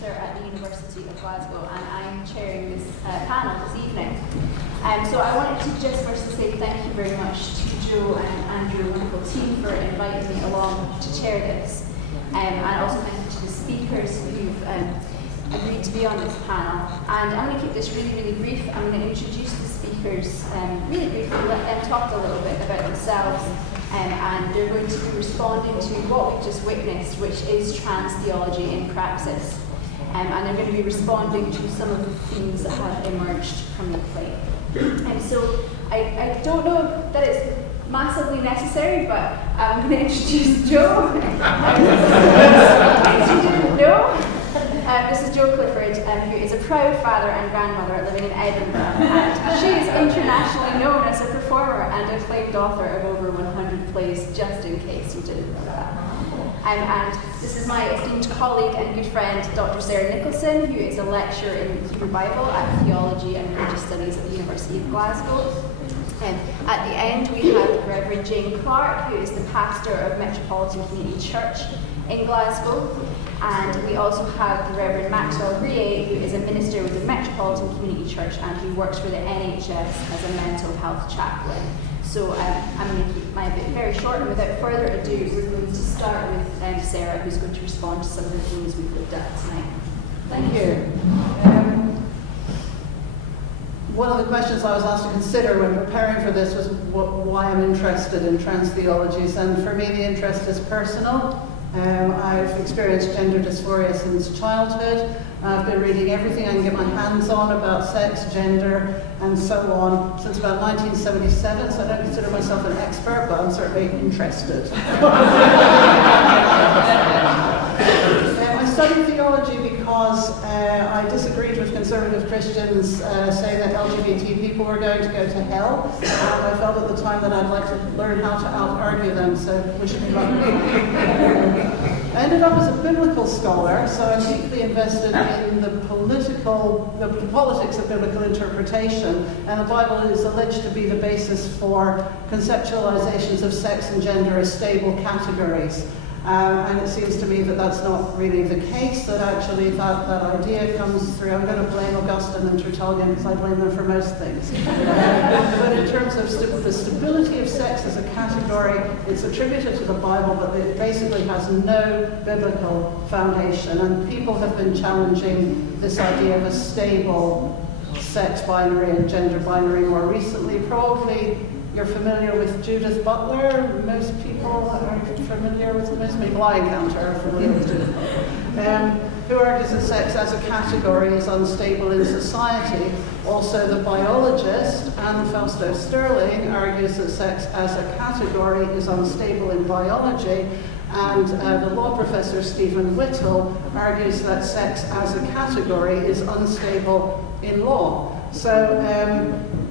Theatre at the University of Glasgow, and I'm chairing this panel this evening. So I wanted to just firstly say thank you very much to Joe and Andrew, wonderful team, for inviting me along to chair this. And also thank you to the speakers who've agreed to be on this panel. And I'm going to keep this really, really brief. I'm going to introduce the speakers really briefly, let them talk a little bit about themselves, and they're going to be responding to what we've just witnessed, which is trans theology in praxis. And they're going to be responding to some of the themes that have emerged from the play. And so I don't know that it's massively necessary, but I'm going to introduce Joe. In case you didn't know, this is Jo Clifford, who is a proud father and grandmother living in Edinburgh. And she is internationally known as a performer and acclaimed author of over 100 plays, just in case you didn't know that. And this is my esteemed colleague and good friend, Dr. Zanne Nicholson, who is a lecturer in Hebrew Bible at Theology and Religious Studies at the University of Glasgow. At the end, we have Reverend Jane Clarke, who is the pastor of Metropolitan Community Church in Glasgow. And we also have the Reverend Maxwell Reay, who is a minister with the Metropolitan Community Church and who works for the NHS as a mental health chaplain. So I'm going to keep my bit very short, and without further ado, we're going to start with Sarah, who's going to respond to some of the themes we've looked at tonight. Thank you. One of the questions I was asked to consider when preparing for this was why I'm interested in trans theologies, and for me the interest is personal. I've experienced gender dysphoria since childhood. I've been reading everything I can get my hands on about sex, gender, and so on since about 1977, so I don't consider myself an expert, but I'm certainly interested. I studied theology because I disagreed with conservative Christians saying that LGBT people were going to go to hell, and I felt at the time that I'd like to learn how to out-argue them, so wish me luck. I ended up as a biblical scholar, so I'm deeply invested in the politics of biblical interpretation, and the Bible is alleged to be the basis for conceptualizations of sex and gender as stable categories. And it seems to me that that's not really the case, that actually that idea comes through. I'm going to blame Augustine and Tertullian because I blame them for most things. But in terms of the stability of sex as a category, it's attributed to the Bible, but it basically has no biblical foundation. And people have been challenging this idea of a stable sex binary and gender binary more recently. Probably you're familiar with Judith Butler. Most people are familiar with, most people I encounter are familiar with Judith Butler, who argues that sex as a category is unstable in society. Also, the biologist, Anne Fausto Sterling, argues that sex as a category is unstable in biology. And the law professor, Stephen Whittle, argues that sex as a category is unstable in law. So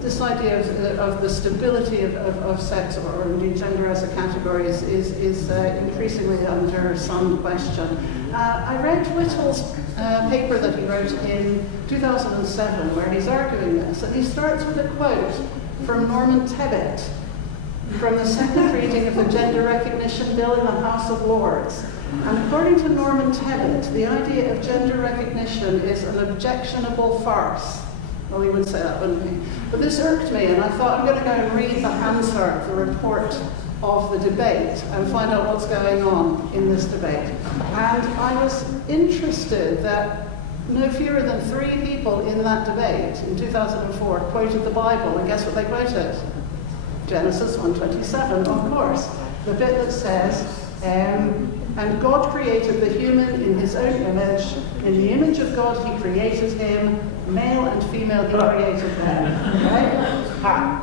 this idea of the stability of sex, or indeed gender as a category, is increasingly under some question. I read Whittle's paper that he wrote in 2007, where he's arguing this, and he starts with a quote from Norman Tebbit, from the second reading of the Gender Recognition Bill in the House of Lords. And according to Norman Tebbit, the idea of gender recognition is an objectionable farce. Well, he would say that, wouldn't he? But this irked me, and I thought I'm going to go and read the Hansard, the report of the debate, and find out what's going on in this debate. And I was interested that no fewer than 3 people in that debate in 2004 quoted the Bible, and guess what they quoted? Genesis 1:27, of course. The bit that says, and God created the human in his own image. In the image of God he created him, male and female he created them. Right?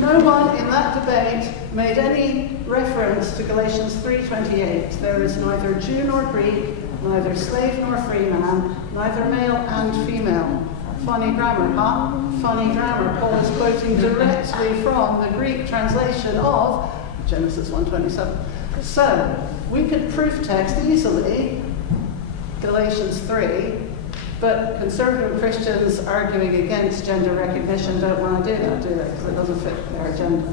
No one in that debate made any reference to Galatians 3:28. There is neither Jew nor Greek, neither slave nor free man, neither male and female. Funny grammar, huh? Funny grammar. Paul is quoting directly from the Greek translation of Genesis 1:27. So, we could proof text easily Galatians 3, but conservative Christians arguing against gender recognition don't want to do that, do they? Because it doesn't fit their agenda.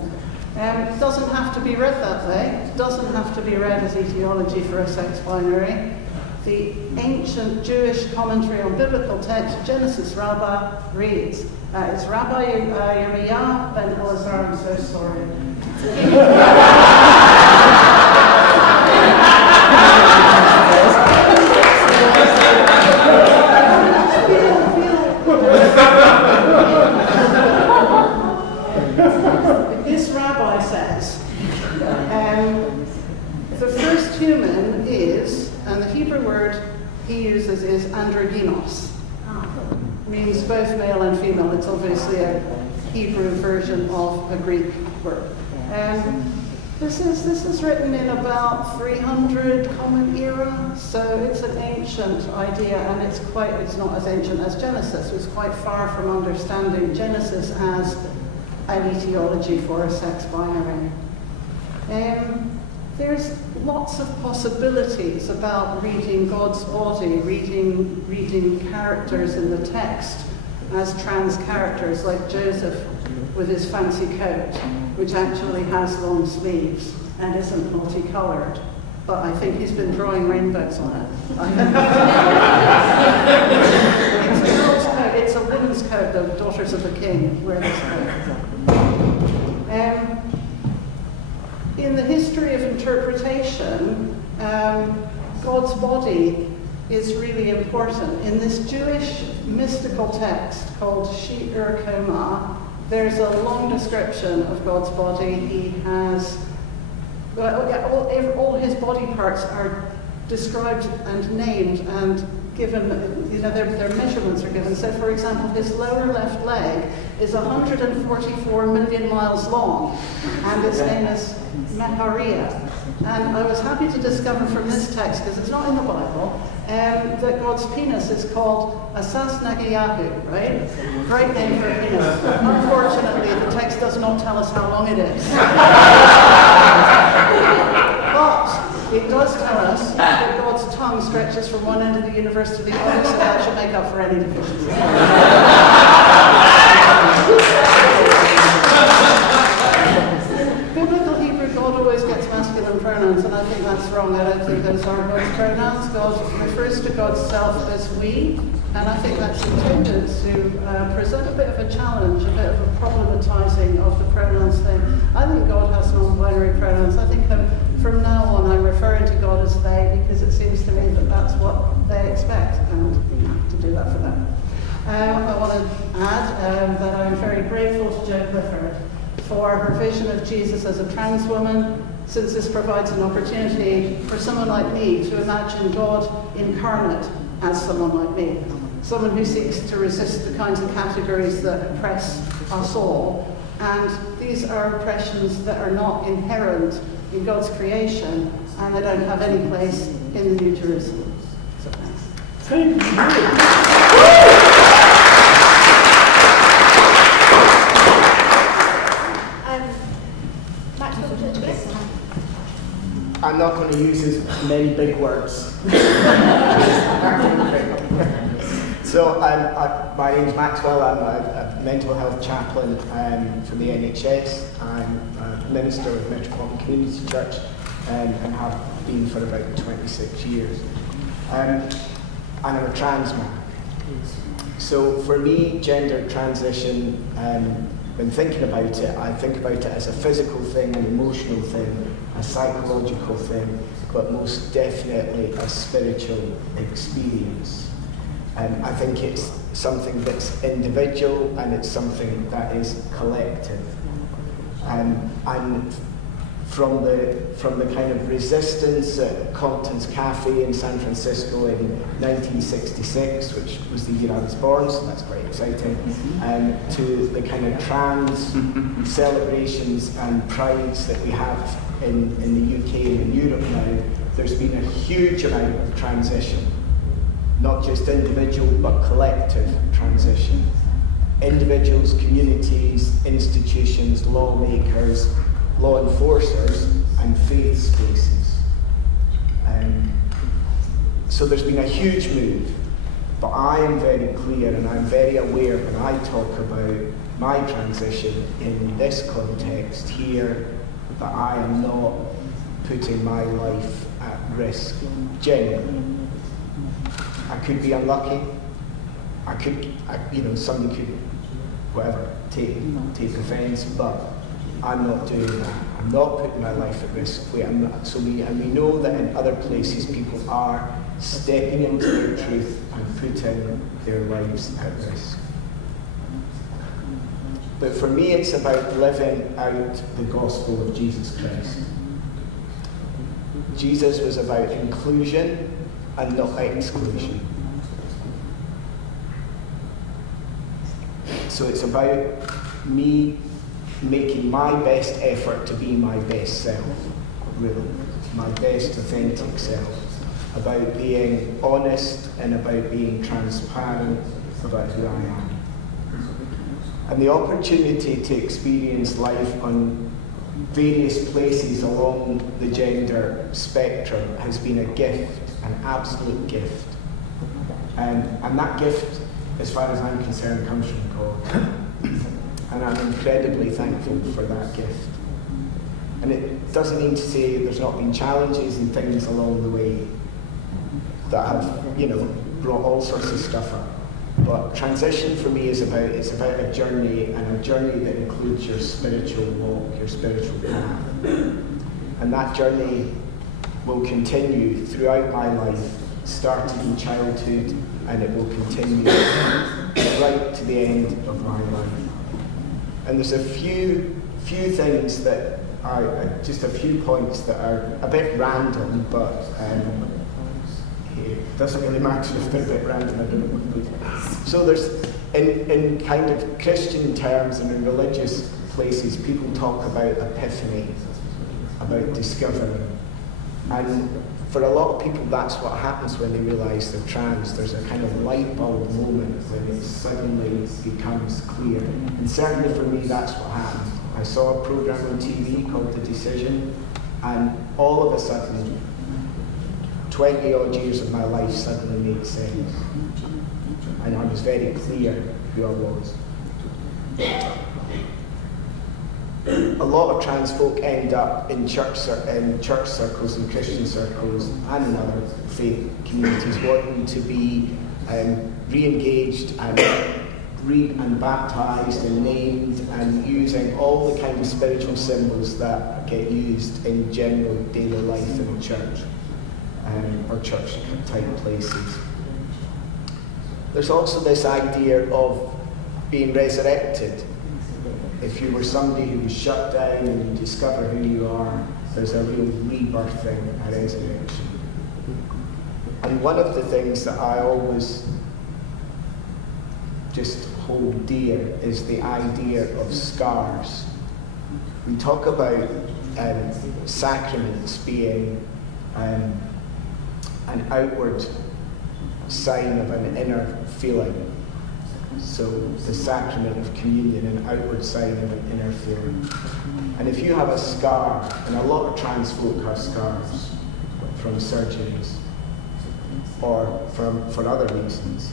It doesn't have to be read that way. It doesn't have to be read as etiology for a sex binary. the ancient Jewish commentary on biblical text, Genesis Rabbah, reads, it's Rabbi Yirmiyah ben Elazar, I'm so sorry. This rabbi says, the first human is, and the Hebrew word he uses is androgynos. Means both male and female. It's obviously a Hebrew version of a Greek word. This is written in about 300 Common Era, so it's an ancient idea, and it's not as ancient as Genesis. It's quite far from understanding Genesis as an etiology for a sex binary. There's lots of possibilities about reading God's body, reading characters in the text as trans characters, like Joseph with his fancy coat, which actually has long sleeves and isn't multicolored. But I think he's been drawing rainbows on it. It's a girl's coat, it's a woman's coat, the daughters of the king wear this coat. In the history of interpretation, God's body is really important. In this Jewish mystical text called Shi'ur Koma, there's a long description of God's body. He has, all his body parts are described and named and given, their measurements are given. So, for example, his lower left leg is 144 million miles long, and its name is Mehariah. And I was happy to discover from this text, because it's not in the Bible, that God's penis is called Asas Nagiyahu, right? Great name for a penis. Unfortunately, the text does not tell us how long it is. But it does tell us that God's tongue stretches from one end of the universe to the other, so that should make up for any deficiency. Biblical Hebrew, God always gets masculine pronouns, and I think that's wrong. I don't think those are God's pronouns. God refers to God's self as we, and I think that's intended to present a bit of a challenge, a bit of a problematizing of the pronouns thing. I think God has non-binary pronouns. I think from now on I'm referring to God as they, because it seems to me that that's what they expect, and we have to do that for them. I want to add that I'm very grateful to Jo Clifford for her vision of Jesus as a trans woman, since this provides an opportunity for someone like me to imagine God incarnate as someone like me, someone who seeks to resist the kinds of categories that oppress us all. And these are oppressions that are not inherent in God's creation, and they don't have any place in the New Jerusalem. So thanks. I'm not going to use as many big words. So my name's Maxwell. I'm a mental health chaplain from the NHS. I'm a minister of Metropolitan Community Church and have been for about 26 years. And I'm a trans man. So for me, gender transition, when thinking about it, I think about it as a physical thing, an emotional thing, a psychological thing, but most definitely a spiritual experience. I think it's something that's individual and it's something that is collective. And from the kind of resistance at Compton's Cafe in San Francisco in 1966, which was the year I was born, so that's quite exciting, to the kind of trans celebrations and prides that we have in the UK and in Europe now, there's been a huge amount of transition. Not just individual, but collective transition. Individuals, communities, institutions, lawmakers, law enforcers, and faith spaces. So there's been a huge move, but I am very clear and I'm very aware when I talk about my transition in this context here, that I am not putting my life at risk, genuinely. I could be unlucky. Somebody could, whatever, take offence, but I'm not doing that. I'm not putting my life at risk. We know that in other places people are stepping into their truth and putting their lives at risk. But for me, it's about living out the gospel of Jesus Christ. Jesus was about inclusion and not exclusion. So it's about me making my best effort to be my best self, really, my best authentic self, about being honest and about being transparent about who I am. And the opportunity to experience life on various places along the gender spectrum has been a gift, an absolute gift. And that gift, as far as I'm concerned, comes from God. And I'm incredibly thankful for that gift. And it doesn't mean to say there's not been challenges and things along the way that have, brought all sorts of stuff up. But transition for me is about a journey, and a journey that includes your spiritual walk, your spiritual path. And that journey will continue throughout my life, starting in childhood, and it will continue right to the end of my life. And there's a few things that are just a few points that are a bit random, but it doesn't really matter if they're a bit random. I don't know. So there's in kind of Christian terms and in religious places, people talk about epiphany, about discovery, and for a lot of people, that's what happens when they realise they're trans. There's a kind of light bulb moment when it suddenly becomes clear. And certainly for me, that's what happened. I saw a programme on TV called The Decision, and all of a sudden, 20 odd years of my life suddenly made sense. And I was very clear who I was. A lot of trans folk end up in church circles and Christian circles and in other faith communities wanting to be re-engaged and baptised and named and using all the kind of spiritual symbols that get used in general daily life in a church or church type places. There's also this idea of being resurrected. If you were somebody who was shut down and you discover who you are, there's a real rebirthing, a resurrection. And one of the things that I always just hold dear is the idea of scars. We talk about sacraments being an outward sign of an inner feeling. So the sacrament of communion, an outward sign of an inner feeling. And if you have a scar, and a lot of trans folk have scars from surgeries or for other reasons,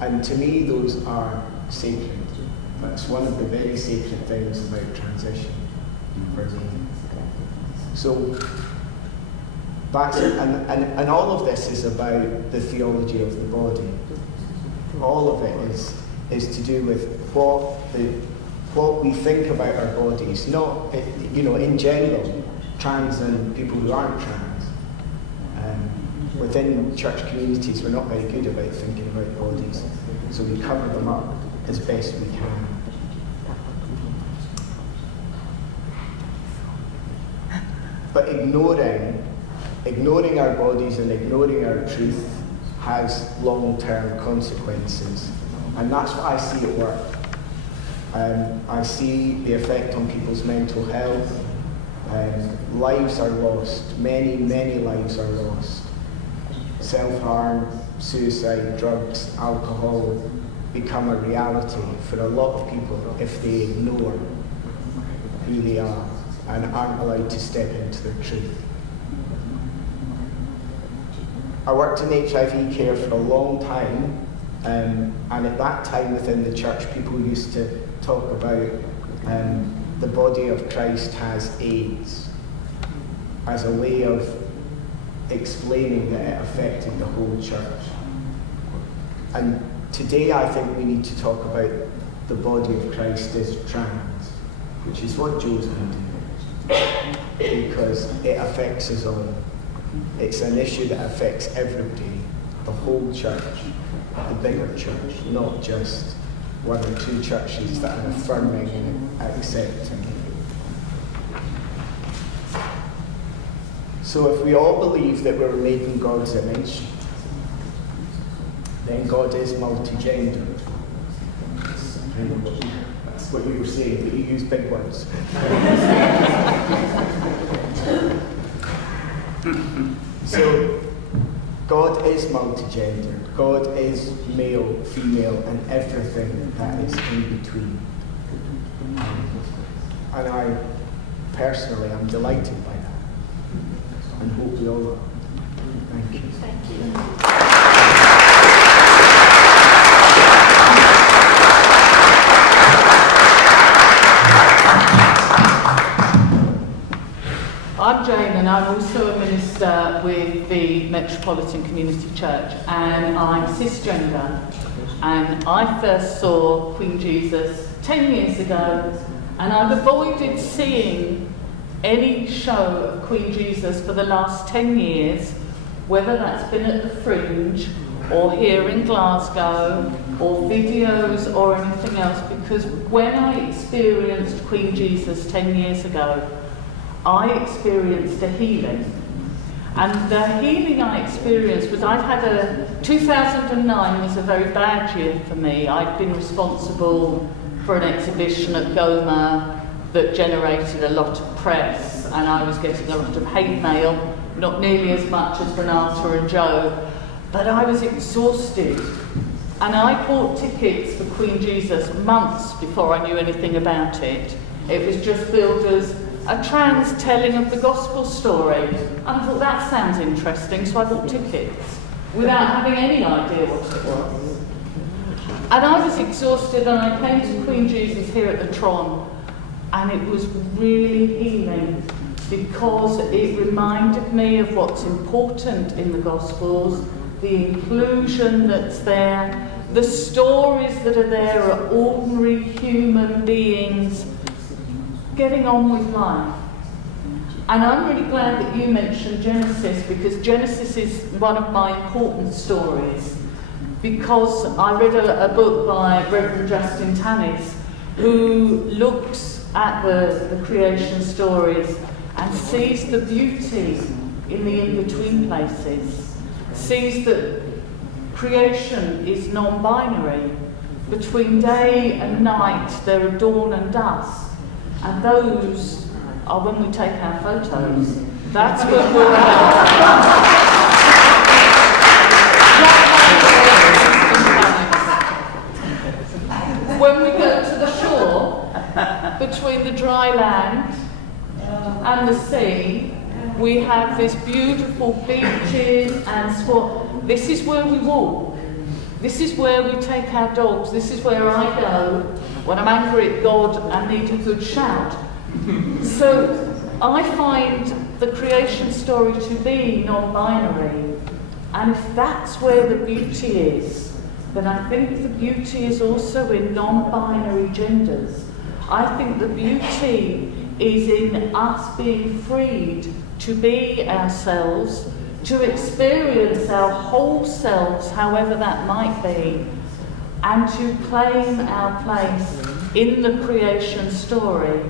and to me those are sacred. That's one of the very sacred things about transition for me. So that's it. And all of this is about the theology of the body. All of it is to do with what we think about our bodies, not, in general, trans and people who aren't trans. Within church communities, we're not very good about thinking about bodies, so we cover them up as best we can. But ignoring our bodies and ignoring our truth has long-term consequences. And that's what I see at work. I see the effect on people's mental health. Lives are lost. Many, many lives are lost. Self-harm, suicide, drugs, alcohol become a reality for a lot of people if they ignore who they are and aren't allowed to step into their truth. I worked in HIV care for a long time. And at that time within the church, people used to talk about the body of Christ has AIDS as a way of explaining that it affected the whole church. And today I think we need to talk about the body of Christ as trans, which is what Joe's been doing, because it affects us all. It's an issue that affects everybody, the whole church, the bigger church, not just one or two churches that are affirming and accepting. So if we all believe that we're made in God's image, then God is multi-gendered. That's what you were saying, but you use big words. So, God is multi-gendered. God is male, female, and everything that is in between. And I personally am delighted by that. And hope we all are. Thank you. Thank you. I'm Jane, and I'm also a minister with the Metropolitan Community Church, and I'm cisgender. And I first saw Queen Jesus 10 years ago, and I've avoided seeing any show of Queen Jesus for the last 10 years, whether that's been at the Fringe, or here in Glasgow, or videos or anything else, because when I experienced Queen Jesus 10 years ago, I experienced a healing. And the healing I experienced was, 2009 was a very bad year for me. I'd been responsible for an exhibition at Goma that generated a lot of press, and I was getting a lot of hate mail, not nearly as much as Renata and Joe, but I was exhausted. And I bought tickets for Queen Jesus months before I knew anything about it. It was just billed as a trans telling of the gospel story. And I thought, that sounds interesting, so I bought tickets without having any idea what it was. And I was exhausted, and I came to Queen Jesus here at the Tron, and it was really healing, because it reminded me of what's important in the Gospels, the inclusion that's there, the stories that are there are ordinary human beings getting on with life. And I'm really glad that you mentioned Genesis, because Genesis is one of my important stories, because I read a book by Reverend Justin Tannis, who looks at the creation stories and sees the beauty in the in-between places, sees that creation is non-binary. Between day and night there are dawn and dusk. And those are when we take our photos. That's when we're when we go to the shore, between the dry land and the sea, we have this beautiful beaches and swamp. This is where we walk. This is where we take our dogs. This is where I go when I'm angry at God and need a good shout. So I find the creation story to be non-binary. And if that's where the beauty is, then I think the beauty is also in non-binary genders. I think the beauty is in us being freed to be ourselves, to experience our whole selves, however that might be, and to claim our place in the creation story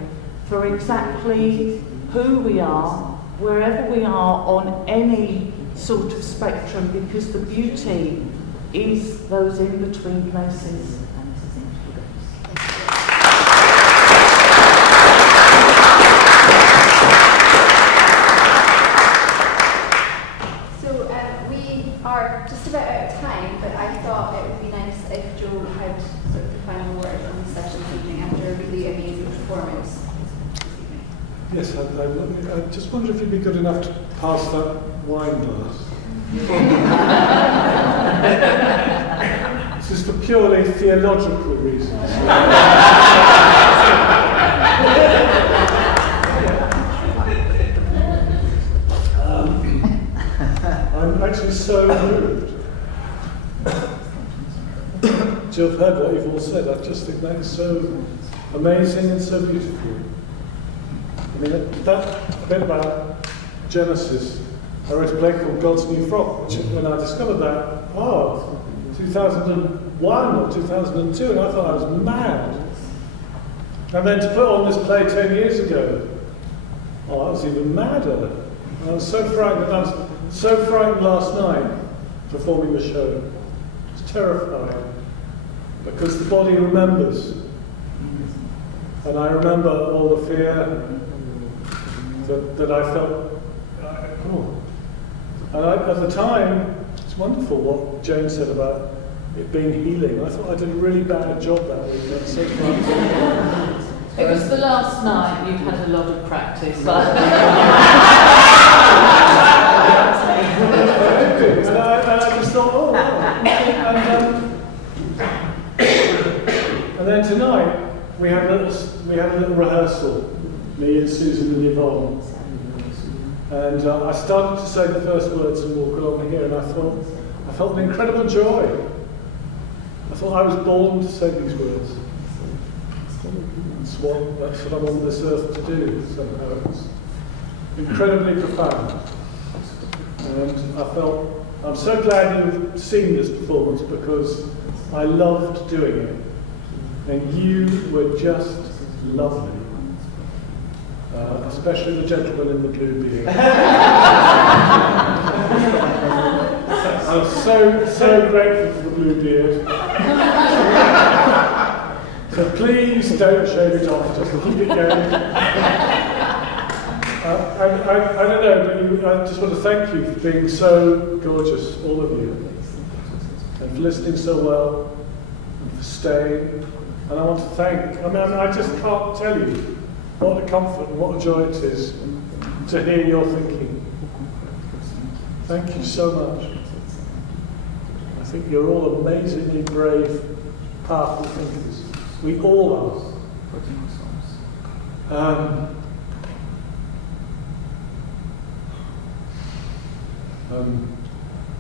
for exactly who we are, wherever we are on any sort of spectrum, because the beauty is those in-between places. We are just about out of time, but I thought it would be nice if Joe had sort of the final word on the session this evening after a really amazing performance. Yes, I just wonder if you'd be good enough to pass that wine glass. This is for purely theological reasons. I'm actually so moved. to have heard what you've all said. I just think that is so amazing and so beautiful. I mean, that bit about Genesis, I wrote a play called God's New Frock, which when I discovered that, 2001 or 2002, and I thought I was mad. And then to put on this play 10 years ago, I was even madder. I was so frightened. I was so frightened last night performing the show. It's terrifying because the body remembers, and I remember all the fear that I felt. And at the time, it's wonderful what Jane said about it being healing. I thought I did a really bad job that week. That's so fun. It was the last night. You've had a lot of practice. And I just thought, oh wow. And then tonight we had a little rehearsal, me and Susan and Yvonne. And I started to say the first words and walk along here, and I felt an incredible joy. I thought I was born to say these words. That's what I'm on this earth to do, somehow. It's incredibly profound. And I'm so glad you've seen this performance because I loved doing it. And you were just lovely. Especially the gentleman in the blue beard. I'm so grateful for the blue beard. So please don't shave it off, just keep it going. I don't know, but I just want to thank you for being so gorgeous, all of you, and for listening so well, and for staying. And I want to thank, I just can't tell you what a comfort and what a joy it is to hear your thinking. Thank you so much. I think you're all amazingly brave, powerful thinkers. We all are.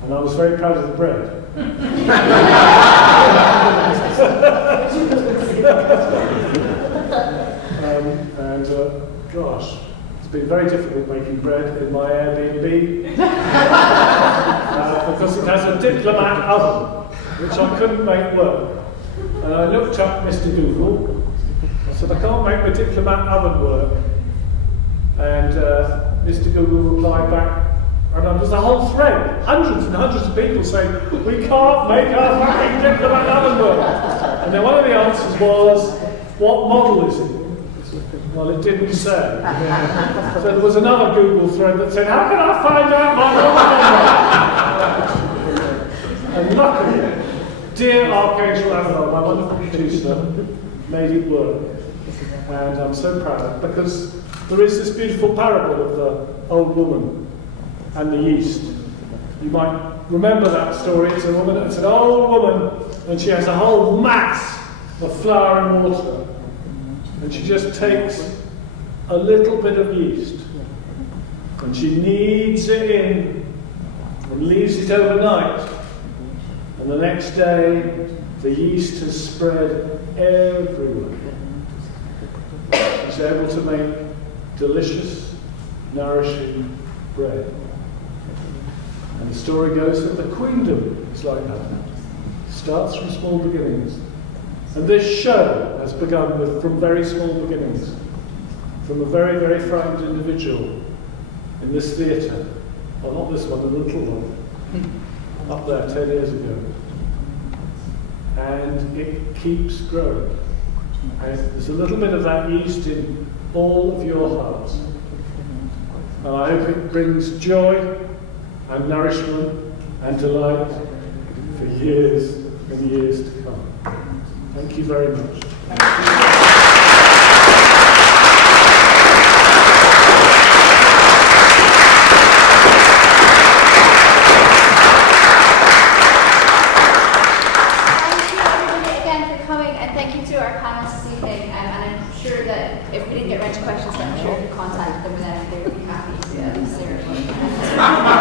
And I was very proud of the bread. Gosh, it's been very difficult making bread in my Airbnb because it has a diplomat oven, which I couldn't make work. And I looked up Mr. Google. I said, I can't make my diplomat oven work. And Mr. Google replied back, and there was a whole thread, hundreds and hundreds of people saying, we can't make our fucking diplomat oven work. And then one of the answers was, what model is it? Well, it didn't say. So there was another Google thread that said, how can I find out my model? And luckily, dear Archangel Avalon, my wonderful producer, made it work. And I'm so proud because there is this beautiful parable of the old woman and the yeast. You might remember that story. It's an old woman, and she has a whole mass of flour and water. And she just takes a little bit of yeast and she kneads it in and leaves it overnight. And the next day, the yeast has spread everywhere. She's able to make delicious, nourishing bread. And the story goes that the queendom is like that. It starts from small beginnings. And this show has begun from very small beginnings, from a very, very frightened individual in this theatre. Well, not this one, the little one, up there 10 years ago. And it keeps growing. And there's a little bit of that yeast in all of your hearts. And I hope it brings joy and nourishment and delight for years and years to come. Thank you very much. If we didn't get around to questions, I'm sure if you contacted them, then they would be happy to serve.